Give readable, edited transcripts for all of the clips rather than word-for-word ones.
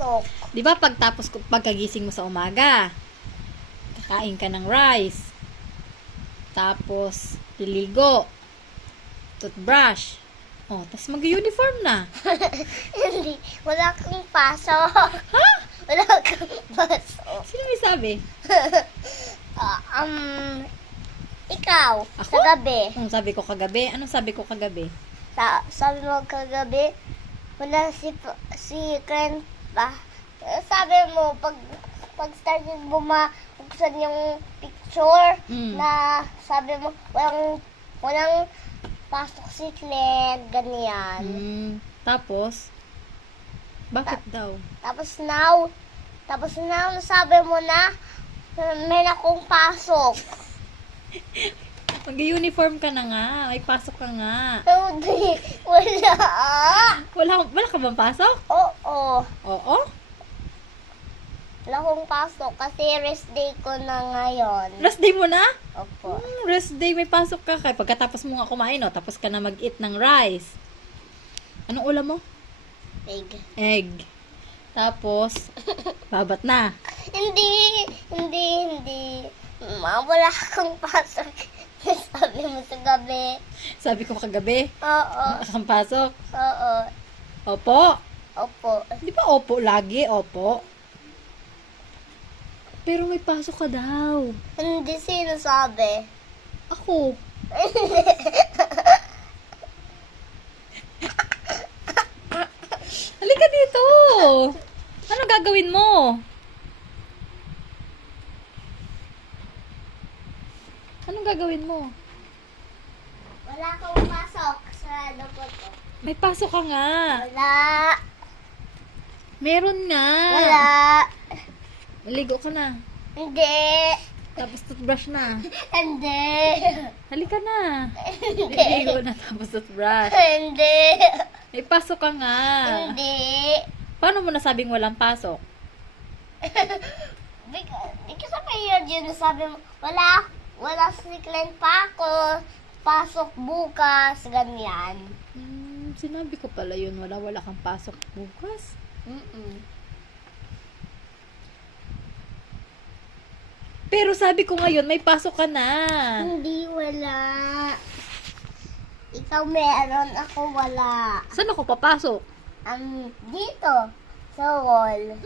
pasok. Di ba pagkagising mo sa umaga, kakain ka ng rice. Tapos, liligo. Toothbrush. Oh, tapos mag-uniform na. Hindi. Wala kang pasok. Ha? Wala kang pasok. Sino may sabi? Ikaw. Ako? Sa gabi. Anong sabi ko kagabi? Anong sabi ko kagabi? Sabi mo kagabi, wala si Clint pa. Sabi mo, pag started mo mabuksan yung picture, na sabi mo, walang pasok si Clint, ganyan. Tapos, bakit daw? Tapos now, sabi mo na, may akong pasok. Mag-uniform ka na nga. May pasok ka nga. Hindi, wala. Wala ka bang pasok? Oo. Oo? Wala akong pasok kasi rest day ko na ngayon. Rest day mo na? Opo. Rest day, may pasok ka. Kaya pagkatapos mo nga kumain, no? Tapos ka na mag-eat ng rice. Anong ulam mo? Egg. Tapos, babat na. Hindi. Wala akong pasok. Sabi mo sa gabi. Sabi ko kagabi, Oo. wala kang pasok. Oo. Opo. Opo. Di ba opo lagi? Opo. Pero may pasok ka daw. Hindi sinasabi. Ako. Halika dito. Ano gagawin mo? Anong gagawin mo? Wala akong pasok. Sarado ko to. May pasok ka nga. Wala. Meron nga. Wala. Maligo ka na. Hindi. Tapos toothbrush na. Hindi. Halika na. Hindi. Maligo na tapos toothbrush. Hindi. May pasok ka nga. Hindi. Paano mo nasabing walang pasok? Hindi ka sa period yun. Sabi mo, wala si Clint pa ako. Pasok bukas. Ganyan. Sinabi ko pala yun. Wala kang pasok bukas. Pero sabi ko ngayon, may pasok ka na. Hindi, wala. Ikaw meron, ako wala. Saan ako papasok? Dito. Sa wall.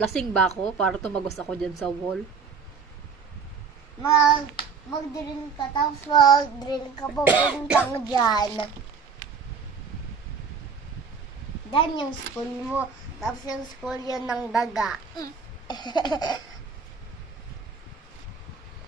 Lasing ba ako para tumagos ako dyan sa wall? Mag-drill ka, tapos mag-drill ka papuntang dyan. Dan yung school mo. Tapos yung school yun ng daga.